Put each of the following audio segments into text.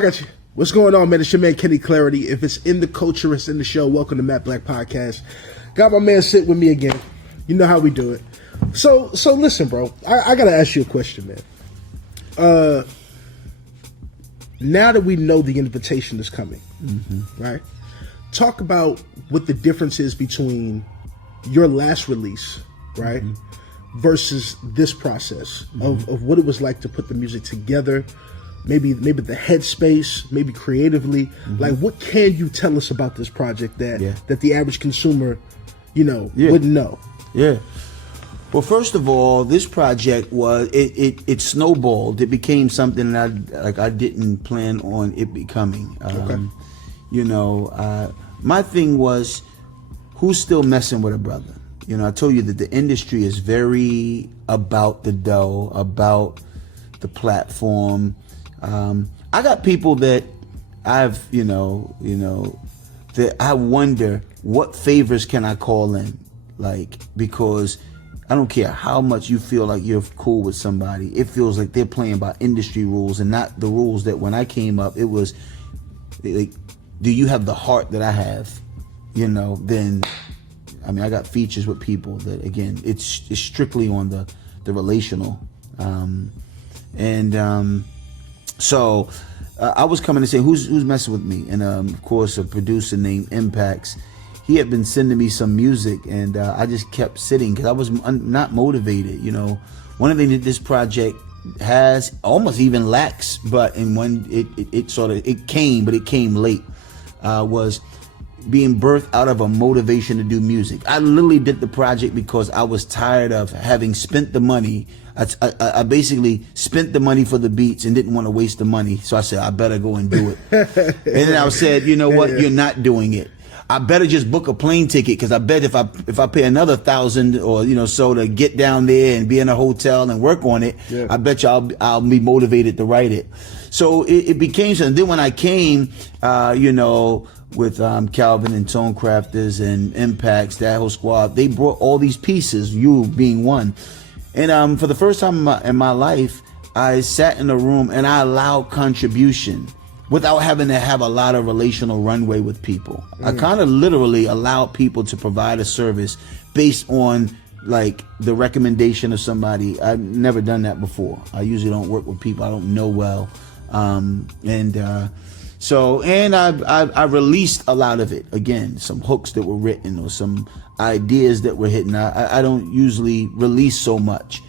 got you. What's going on, man? It's your man Kenny Klarity. If it's in the culture, it's in the show. Welcome to Matt Black Podcast. Got my man sit with me again. You know how we do it. So listen, bro. I gotta ask you a question, man. Now that we know the invitation is coming, right? Talk about what the difference is between your last release, right, versus this process of what it was like to put the music together. Maybe the headspace, maybe creatively. Like, what can you tell us about this project that the average consumer, wouldn't know? Yeah. Well, first of all, this project was it snowballed. It became something that I didn't plan on it becoming. My thing was, who's still messing with a brother? I told you that the industry is very about the dough, about the platform. I got people that that I wonder what favors can I call in, because I don't care how much you feel like you're cool with somebody. It feels like they're playing by industry rules and not the rules that when I came up, it was like, do you have the heart that I have? Then, I got features with people that, again, it's strictly on the relational. So I was coming to say, who's messing with me? And of course, a producer named Impacts. He had been sending me some music, and I just kept sitting because I was not motivated. One of the things that this project has, almost even lacks, but in when it came, but it came late, was being birthed out of a motivation to do music. I literally did the project because I was tired of having spent the money. I basically spent the money for the beats and didn't want to waste the money. So I said, I better go and do it. And then I said, you know what? You're not doing it. I better just book a plane ticket, because I bet if I pay another $1,000 or so to get down there and be in a hotel and work on it, I bet you I'll be motivated to write it. So it became something. Then when I came, with Calvin and Tone Crafters and Impacts, that whole squad, they brought all these pieces, you being one. And for the first time in my life, I sat in a room and I allowed contribution without having to have a lot of relational runway with people. I kind of literally allowed people to provide a service based on the recommendation of somebody. I've never done that before. I usually don't work with people I don't know well. I released a lot of it. Again, some hooks that were written or some ideas that were hidden. I don't usually release so much.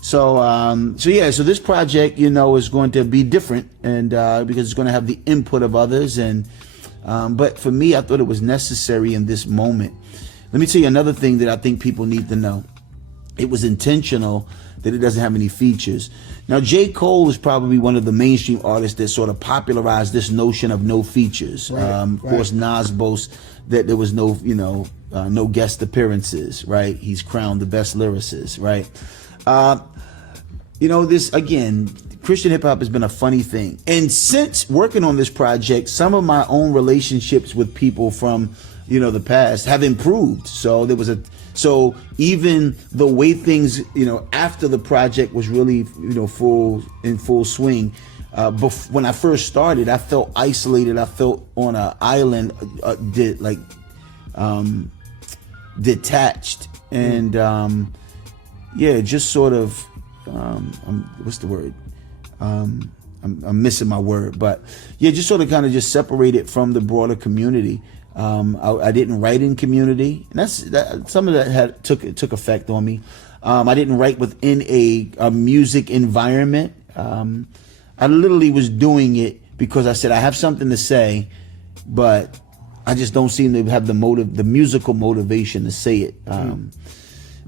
So this project, is going to be different, and because it's going to have the input of others, but for me, I thought it was necessary in this moment. Let me tell you another thing that I think people need to know. It was intentional that it doesn't have any features. Now, J. Cole is probably one of the mainstream artists that sort of popularized this notion of no features. Of course, Nas boasts that there was no guest appearances, right? He's crowned the best lyricist, right? This, again, Christian hip hop has been a funny thing. And since working on this project, some of my own relationships with people from, the past have improved. So even the way things, after the project was really, in full swing, when I first started, I felt isolated. I felt on an island, detached, and just sort of, what's the word? I'm missing my word, but just sort of kind of just separated from the broader community. I didn't write in community, and some of that took effect on me. I didn't write within a music environment. I literally was doing it because I said I have something to say, but I just don't seem to have the musical motivation to say it. And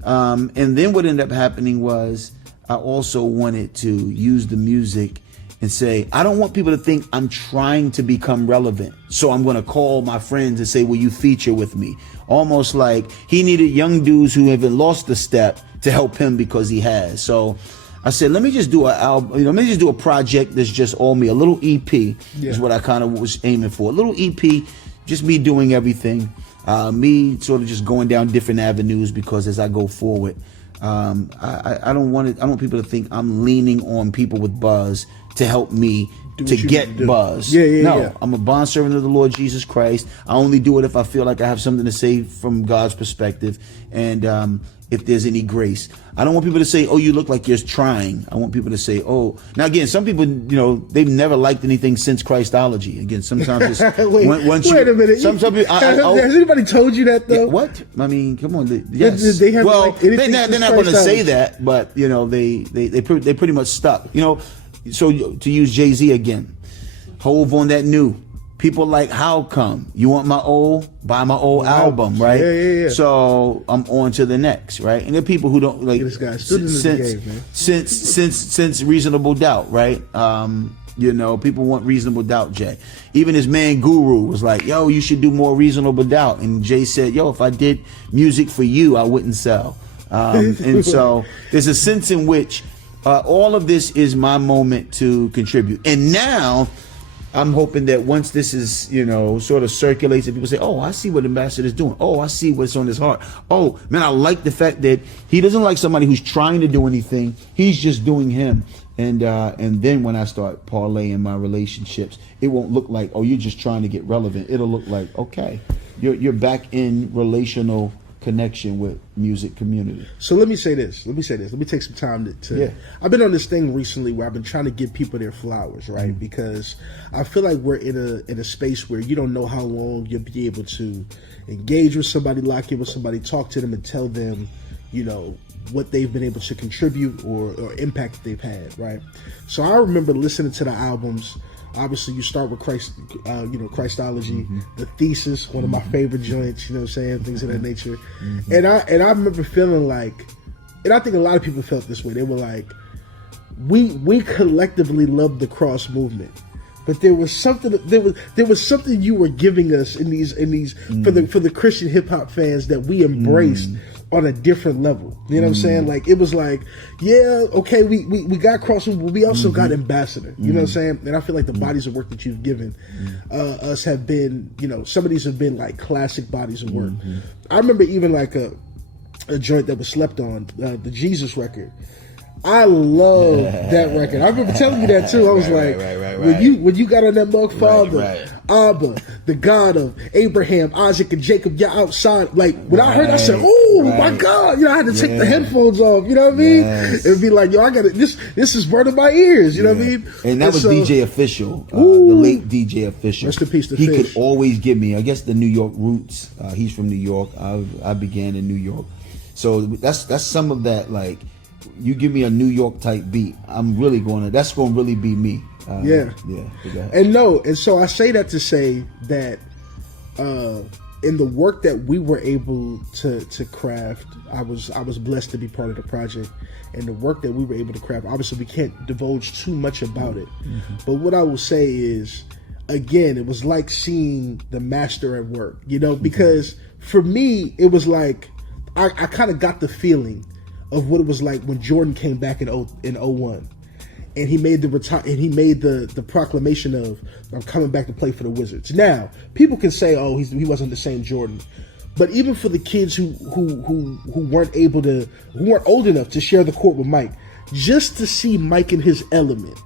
then what ended up happening was I also wanted to use the music and say, I don't want people to think I'm trying to become relevant. So I'm going to call my friends and say, will you feature with me? Almost like he needed young dudes who haven't lost a step to help him because he has. So I said, let me just do a project that's just all me. A little EP is what I kind of was aiming for. A little EP, just me doing everything. Me sort of just going down different avenues, because as I go forward, I don't want it. I don't want people to think I'm leaning on people with buzz to help me to get buzz. No, I'm a bondservant of the Lord Jesus Christ. I only do it if I feel like I have something to say from God's perspective, and if there's any grace. I don't want people to say, "Oh, you look like you're trying." I want people to say, "Oh." Now, again, some people, they've never liked anything since Christology. Again, sometimes it's, wait a minute. Some people, has anybody told you that though? Yeah, what? I mean, come on. Yes. They have, well, like, they're not going to say that, but they pretty much stuck. So to use Jay-Z again, Hove on that new. People like, how come? You want my old? Buy my old album, right? Yeah. So I'm on to the next, right? And there are people who don't like this guy stood in the game, man. Since Reasonable Doubt, right? People want Reasonable Doubt, Jay. Even his man Guru was like, yo, you should do more Reasonable Doubt. And Jay said, yo, if I did music for you, I wouldn't sell. And so there's a sense in which all of this is my moment to contribute. And now I'm hoping that once this is, sort of circulates and people say, oh, I see what Ambassador's doing. Oh, I see what's on his heart. Oh, man, I like the fact that he doesn't like somebody who's trying to do anything. He's just doing him. And then when I start parlaying my relationships, it won't look like, oh, you're just trying to get relevant. It'll look like, okay, you're back in relational connection with music community. So let me say this. Let me take some time to Yeah. I've been on this thing recently where I've been trying to give people their flowers, right? Mm-hmm. Because I feel like we're in a space where you don't know how long you'll be able to engage with somebody, lock in with somebody, talk to them and tell them, what they've been able to contribute or impact that they've had, right? So I remember listening to the albums. Obviously, you start with Christology, mm-hmm. The Thesis, one of my favorite joints, things of that nature. Mm-hmm. And I remember feeling like, and I think a lot of people felt this way. They were like, we collectively loved the cross movement, but there was something you were giving us in these mm-hmm. for the Christian hip hop fans that we embraced. Mm-hmm. On a different level, you know what I'm saying? Like, it was like, yeah, okay, we got Crossroads, but we also got Ambassador, you know what I'm saying? And I feel like the bodies of work that you've given us have been, some of these have been like classic bodies of work. I remember even like a joint that was slept on, the Jesus record. I love that record. I remember telling you that too. I was when you got on that mug, Father, Abba, the God of Abraham, Isaac, and Jacob, you're outside. Like, when I heard, I said, "Oh my God!" I had to take the headphones off. You know what I mean? It'd be like, "Yo, I got it. This is burning my ears." You know what I mean? And that was DJ Official, the late DJ Official. Rest in peace to He Fish. could always give me, I guess, the New York roots. He's from New York. I began in New York, so that's some of that. Like, you give me a New York type beat, that's going to really be me. Yeah. And so I say that to say that in the work that we were able to craft, I was blessed to be part of the project, and the work that we were able to craft. Obviously, we can't divulge too much about it, but what I will say is, again, it was like seeing the master at work. Because for me, it was like I kind of got the feeling of what it was like when Jordan came back in 01, and he made the proclamation of, I'm coming back to play for the Wizards. Now, people can say, oh, he wasn't the same Jordan, but even for the kids who weren't old enough to share the court with Mike, just to see Mike in his element,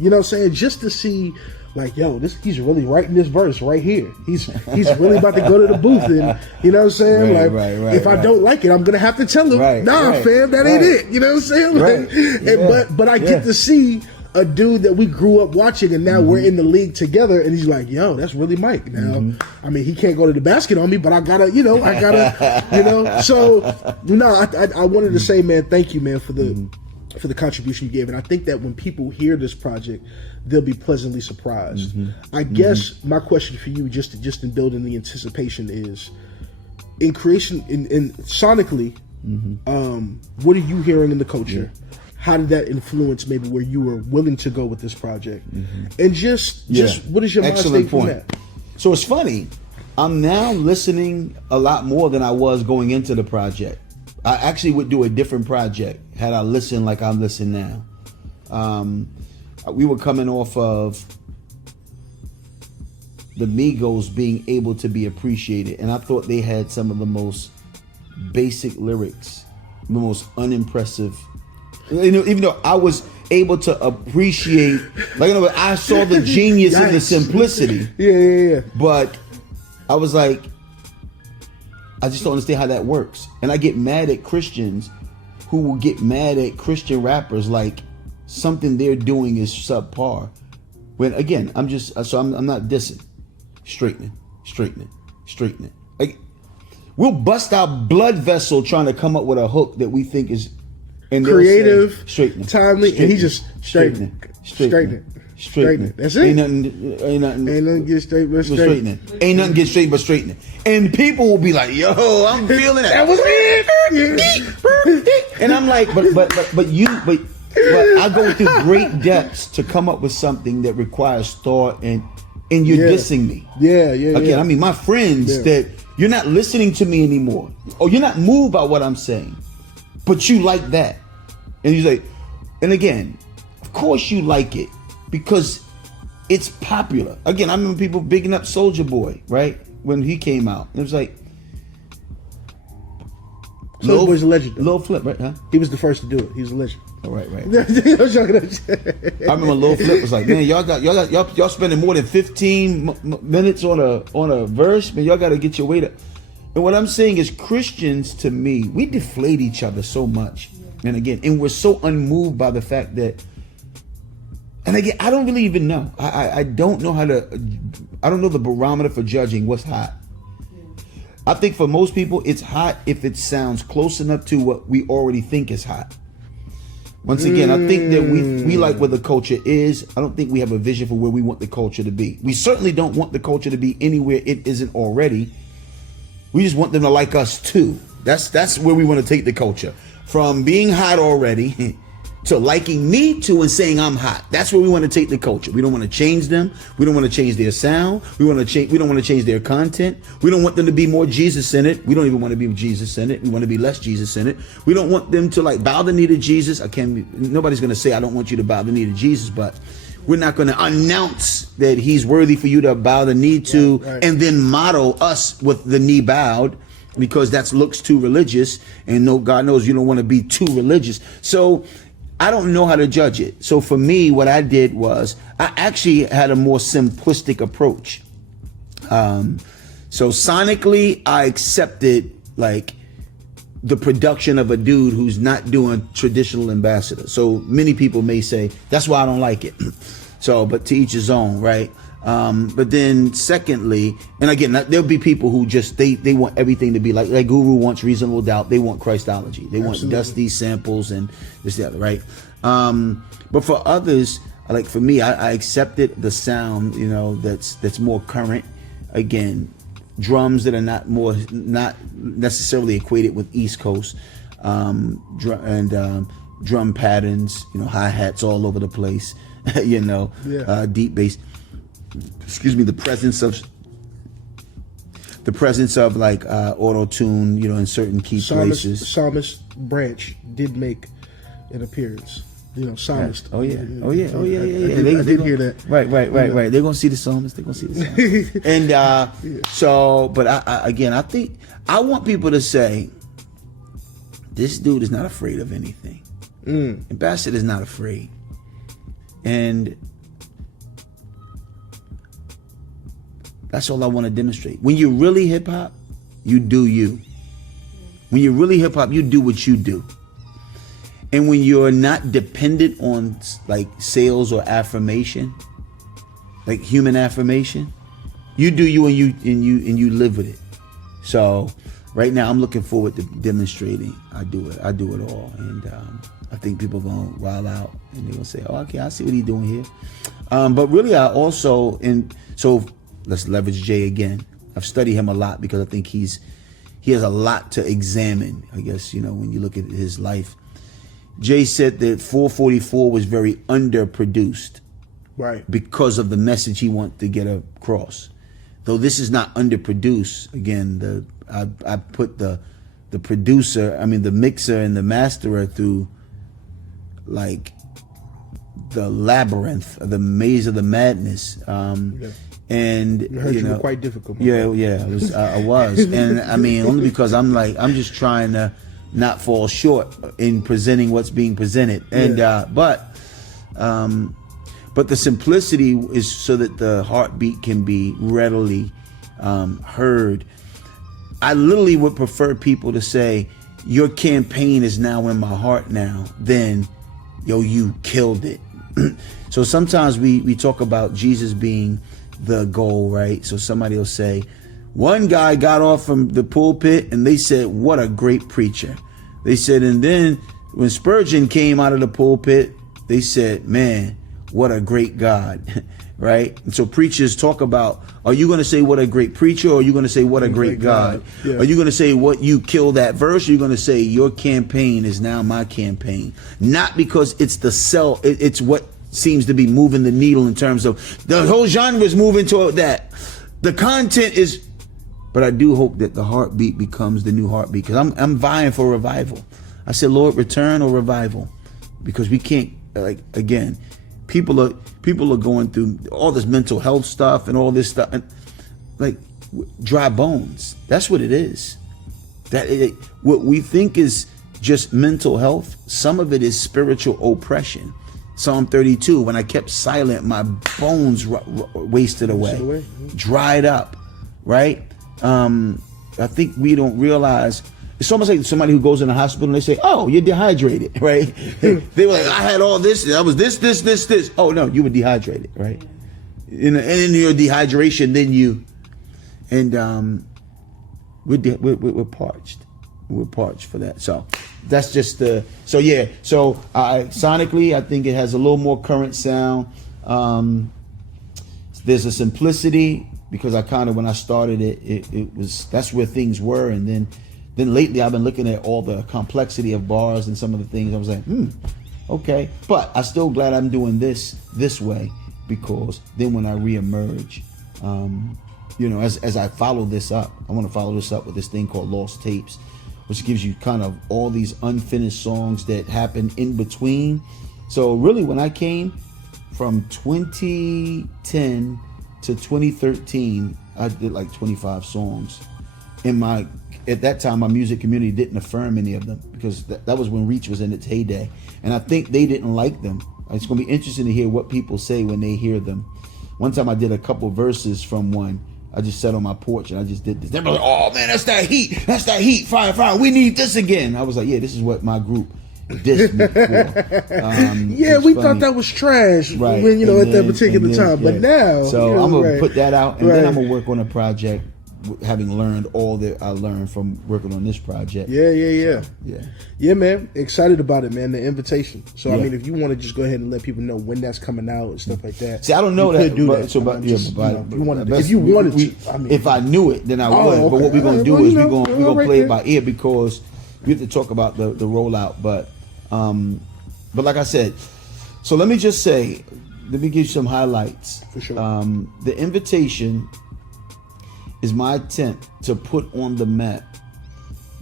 you know what I'm saying? Just to see, like, yo, he's really writing this verse right here. He's really about to go to the booth, and you know what I'm saying? If I don't like it, I'm gonna have to tell him, fam, that ain't it. You know what I'm saying? But I get to see a dude that we grew up watching, and now we're in the league together, and he's like, yo, that's really Mike. Now, I mean, he can't go to the basket on me, but I gotta. So, I wanted to say, man, thank you, man, for the contribution you gave. And I think that when people hear this project, they'll be pleasantly surprised. I guess my question for you, just in building the anticipation, is in creation, in sonically, what are you hearing in the culture? How did that influence maybe where you were willing to go with this project? And just what is your mind state from that? So it's funny, I'm now listening a lot more than I was going into the project. I actually would do a different project had I listened like I listen now. We were coming off of the Migos being able to be appreciated, and I thought they had some of the most basic lyrics the most unimpressive. You know, even though I was able to appreciate, like, in I saw the genius in the simplicity. Yeah. But I was like, I just don't understand how that works. And I get mad at Christians who will get mad at Christian rappers like something they're doing is subpar. When again, I'm not dissing. Straightening. Like, we'll bust our blood vessel trying to come up with a hook that we think is creative, straightening, timely, and he just straightening. That's it. Ain't nothing get straight but straightening. Ain't nothing get straight but straightening. And people will be like, "Yo, I'm feeling that." That was it. And I'm like, but I go through great depths to come up with something that requires thought, and you're dissing me. Yeah. Again, I mean, my friends that you're not listening to me anymore, or you're not moved by what I'm saying, but you like that, and you say, and again, of course you like it because it's popular. Again, I remember people bigging up Soulja Boy, right, when he came out. It was like, Soulja Boy's a legend. Lil Flip, right? Huh? He was the first to do it. He was a legend. Oh, right. I remember Lil Flip was like, man, y'all spending more than 15 minutes on a verse, man. Y'all got to get your weight up. And what I'm saying is, Christians, to me, we deflate each other so much. And again, and we're so unmoved by the fact that, and again, I don't really even know. I don't know I don't know the barometer for judging what's hot. I think for most people, it's hot if it sounds close enough to what we already think is hot. Once again, I think that we like where the culture is. I don't think we have a vision for where we want the culture to be. We certainly don't want the culture to be anywhere it isn't already. We just want them to like us too. That's where we want to take the culture. From being hot already to liking me too and saying I'm hot. That's where we want to take the culture. We don't want to change them. We don't want to change their sound. We don't want to change their content. We don't want them to be more Jesus in it. We don't even want to be Jesus in it. We want to be less Jesus in it. We don't want them to like bow the knee to Jesus. Nobody's going to say I don't want you to bow the knee to Jesus, but we're not going to announce that he's worthy for you to bow the knee to, right. And then model us with the knee bowed, because that looks too religious, and no, God knows you don't want to be too religious. So I don't know how to judge it. So for me, what I did was I actually had a more simplistic approach. So sonically, I accepted like the production of a dude who's not doing traditional ambassador. So many people may say that's why I don't like it. So, but to each his own, right? But then secondly, and again, there'll be people who just they want everything to be like Guru wants reasonable doubt. They want Christology. They want dusty samples and this, the other, right? But for others, like for me, I accepted the sound, that's more current. Again, drums that are not necessarily equated with East Coast, drum patterns, hi-hats all over the place, deep bass. Excuse me, the presence of like auto-tune, in certain key places. Psalmist Branch did make an appearance. Psalmist. Yeah. Oh yeah. I did hear that. Right. They're gonna see the psalmist. And but I think I want people to say, this dude is not afraid of anything. Ambassador is not afraid, and that's all I want to demonstrate. When you're really hip hop, you do you. When you're really hip hop, you do what you do. And when you're not dependent on like sales or affirmation, like human affirmation, you do you and you live with it. So right now I'm looking forward to demonstrating. I do it all, and I think people are gonna wild out and they're gonna say, "Oh, okay, I see what he's doing here." But really, I also so let's leverage Jay again. I've studied him a lot because I think he has a lot to examine. I guess when you look at his life. Jay said that 444 was very underproduced, right? Because of the message he wanted to get across. Though this is not underproduced. Again, I put the producer, the mixer and the masterer through like the labyrinth, the maze of the madness. And I heard you were quite difficult. Yeah, I was, and only because I'm just trying to not fall short in presenting what's being presented. And but the simplicity is so that the heartbeat can be readily heard. I literally would prefer people to say, your campaign is now in my heart now, than, yo, you killed it. So sometimes we talk about Jesus being the goal, right? So somebody will say, one guy got off from the pulpit and they said, what a great preacher. They said, and then when Spurgeon came out of the pulpit, they said, man, what a great God, right? And so preachers talk about, are you going to say what a great preacher, or are you going to say what a great God? Yeah. Are you going to say what you killed that verse, or are you going to say your campaign is now my campaign? Not because it's the sell, it's what seems to be moving the needle in terms of the whole genre is moving toward that. The content is, but I do hope that the heartbeat becomes the new heartbeat, because I'm vying for revival. I said, Lord, return or revival, because we can't, like, again, people are going through all this mental health stuff and all this stuff, and like dry bones. That's what it is. What we think is just mental health, some of it is spiritual oppression. Psalm 32, when I kept silent, my bones wasted away, dried up, right? I think we don't realize, it's almost like somebody who goes in the hospital and they say, oh, you're dehydrated, right? They were like, I had all this, I was this. Oh, no, you were dehydrated, right? And in your dehydration, then you, and we're parched. We're parched for that. So that's just the, so yeah. So sonically, I think it has a little more current sound. There's a simplicity, because I kind of, when I started it was, that's where things were. And then lately I've been looking at all the complexity of bars and some of the things. I was like, okay. But I'm still glad I'm doing this way, because then when I reemerge, as I follow this up, I want to follow this up with this thing called Lost Tapes, which gives you kind of all these unfinished songs that happen in between. So really, when I came from 2010 to 2013, I did like 25 songs. At that time, my music community didn't affirm any of them, because that was when Reach was in its heyday. And I think they didn't like them. It's going to be interesting to hear what people say when they hear them. One time I did a couple verses from one. I just sat on my porch and I just did this. They were like, oh man, that's that heat. That's that heat. Fire. We need this again. I was like, yeah, this is what my group dissed me for. Yeah, we thought that was trash, right, when, at that particular time. But now. So I'm going to put that out, and then I'm going to work on a project, having learned all that I learned from working on this project. Yeah, man. Excited about it, man. The invitation. So I mean, if you want to just go ahead and let people know when that's coming out and stuff like that. See, I don't know that. If you wanted to, I mean, if I knew it, then I would. Okay. But what we're gonna do is we're gonna play it by ear, because we have to talk about the rollout. But like I said, so let me just say, let me give you some highlights. For sure. The invitation is my attempt to put on the map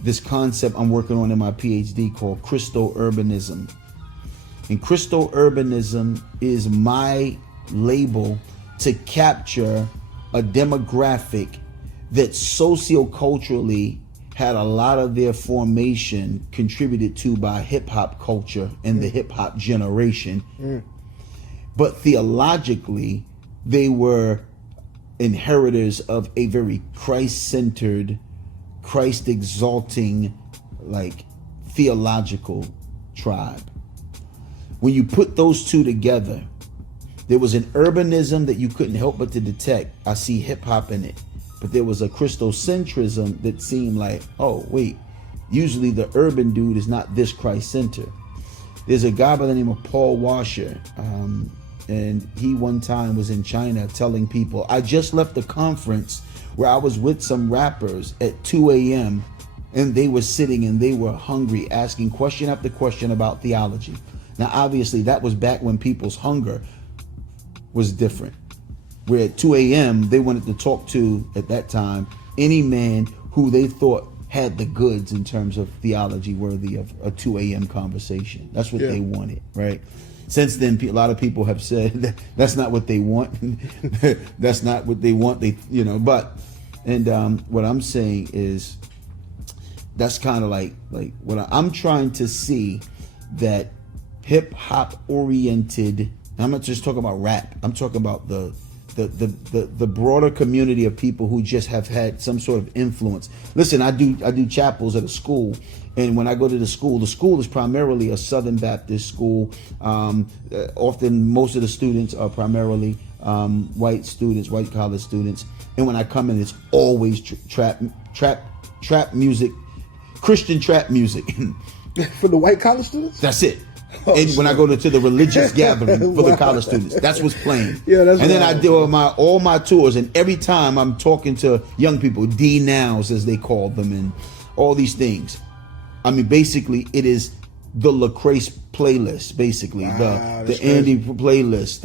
this concept I'm working on in my PhD called christurbanism. And christurbanism is my label to capture a demographic that socioculturally had a lot of their formation contributed to by hip-hop culture and the hip-hop generation. But theologically, they were inheritors of a very Christ-centered, Christ-exalting, like, theological tribe. When you put those two together, there was an urbanism that you couldn't help but to detect. I see hip-hop in it. But there was a Christocentrism that seemed like, oh, wait, usually the urban dude is not this Christ-centered. There's a guy by the name of Paul Washer, and he one time was in China telling people, I just left a conference where I was with some rappers at 2 a.m. and they were sitting and they were hungry, asking question after question about theology. Now, obviously, that was back when people's hunger was different. Where at 2 a.m., they wanted to talk to, at that time, any man who they thought had the goods in terms of theology worthy of a 2 a.m. conversation. That's what they wanted, right? Since then, a lot of people have said that's not what they want. That's not what they want. But what I'm saying is that's kind of like what I'm trying to see, that hip hop oriented. I'm not just talking about rap. I'm talking about the broader community of people who just have had some sort of influence. Listen, I do chapels at a school, and when I go to the school is primarily a Southern Baptist school. Often, most of the students are primarily white students, white college students, and when I come in, it's always trap music, Christian trap music. For the white college students? That's it. And when I go to the religious gathering for the college students, that's what's playing. Yeah, that's. And then I do all my tours, and every time I'm talking to young people, D-nows as they call them, and all these things. I mean, basically, it is the Lecrae playlist, basically the Andy playlist,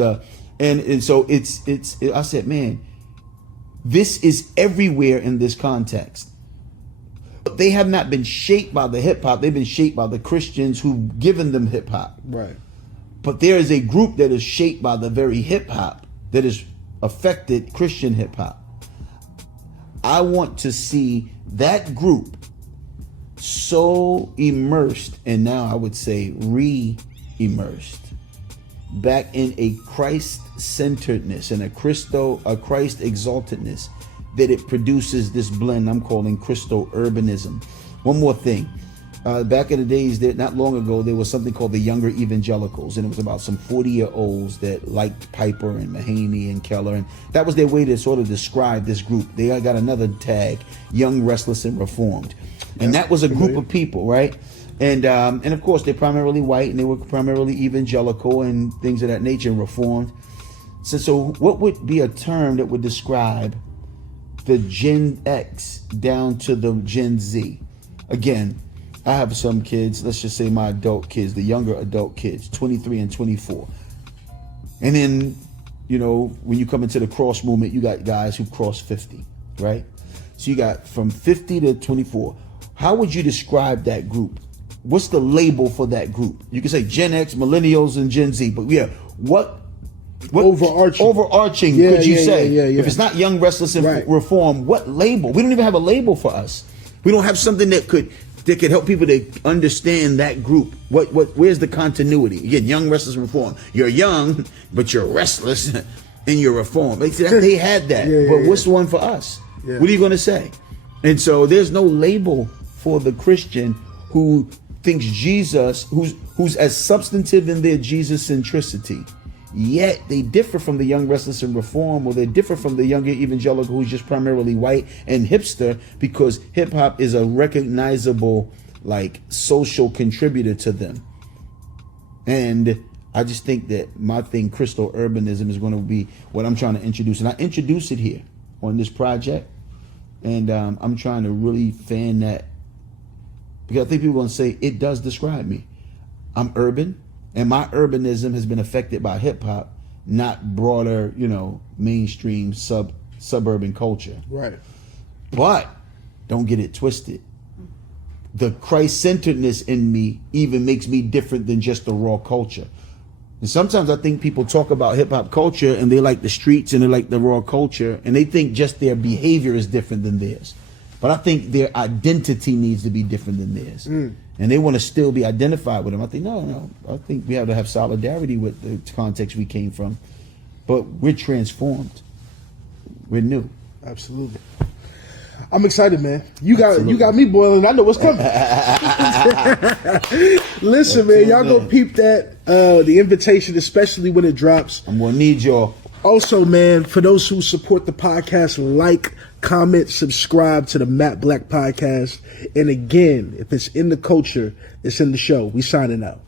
and so it's. I said, man, this is everywhere in this context. They have not been shaped by the hip hop. They've been shaped by the Christians who've given them hip hop. Right. But there is a group that is shaped by the very hip hop that has affected Christian hip hop. I want to see that group so immersed, and now I would say re-immersed, back in a Christ-centeredness and a Christ-exaltedness, that it produces this blend I'm calling christurbanism. One more thing. Back in the days, not long ago, there was something called the Younger Evangelicals, and it was about some 40-year-olds that liked Piper and Mahaney and Keller, and that was their way to sort of describe this group. They got another tag, Young, Restless, and Reformed, and that was a group of people, right? And of course, they're primarily white, and they were primarily evangelical and things of that nature, and Reformed. So what would be a term that would describe the Gen X down to the Gen Z? Again, I have some kids, let's just say my adult kids, the younger adult kids, 23 and 24. And then, when you come into the cross movement, you got guys who cross 50, right? So you got from 50 to 24. How would you describe that group? What's the label for that group? You can say Gen X, Millennials, and Gen Z, but yeah, what overarching could you say? Yeah. If it's not Young, Restless, and Reform, what label? We don't even have a label for us. We don't have something that could help people to understand that group. Where's the continuity? Again, Young, Restless, and Reform. You're young, but you're restless, and you're reformed. They had that, but what's the one for us? Yeah. What are you going to say? And so there's no label for the Christian who thinks Jesus, who's as substantive in their Jesus centricity. Yet they differ from the Young, Restless, and Reform, or they differ from the younger evangelical who's just primarily white and hipster, because hip hop is a recognizable, social contributor to them. And I just think that my thing, christurbanism, is going to be what I'm trying to introduce. And I introduce it here on this project. And I'm trying to really fan that, because I think people are going to say it does describe me. I'm urban. And my urbanism has been affected by hip hop, not broader, mainstream suburban culture. Right. But don't get it twisted. The Christ-centeredness in me even makes me different than just the raw culture. And sometimes I think people talk about hip hop culture and they like the streets and they like the raw culture, and they think just their behavior is different than theirs. But I think their identity needs to be different than theirs. And they want to still be identified with them. I think, no. I think we have to have solidarity with the context we came from. But we're transformed. We're new. Absolutely. I'm excited, man. You got me boiling. I know what's coming. Listen, man, y'all go peep that. The invitation, especially when it drops. I'm going to need y'all. Also, man, for those who support the podcast, comment, subscribe to the Matt Black Podcast. And again, if it's in the culture, it's in the show. We signing out.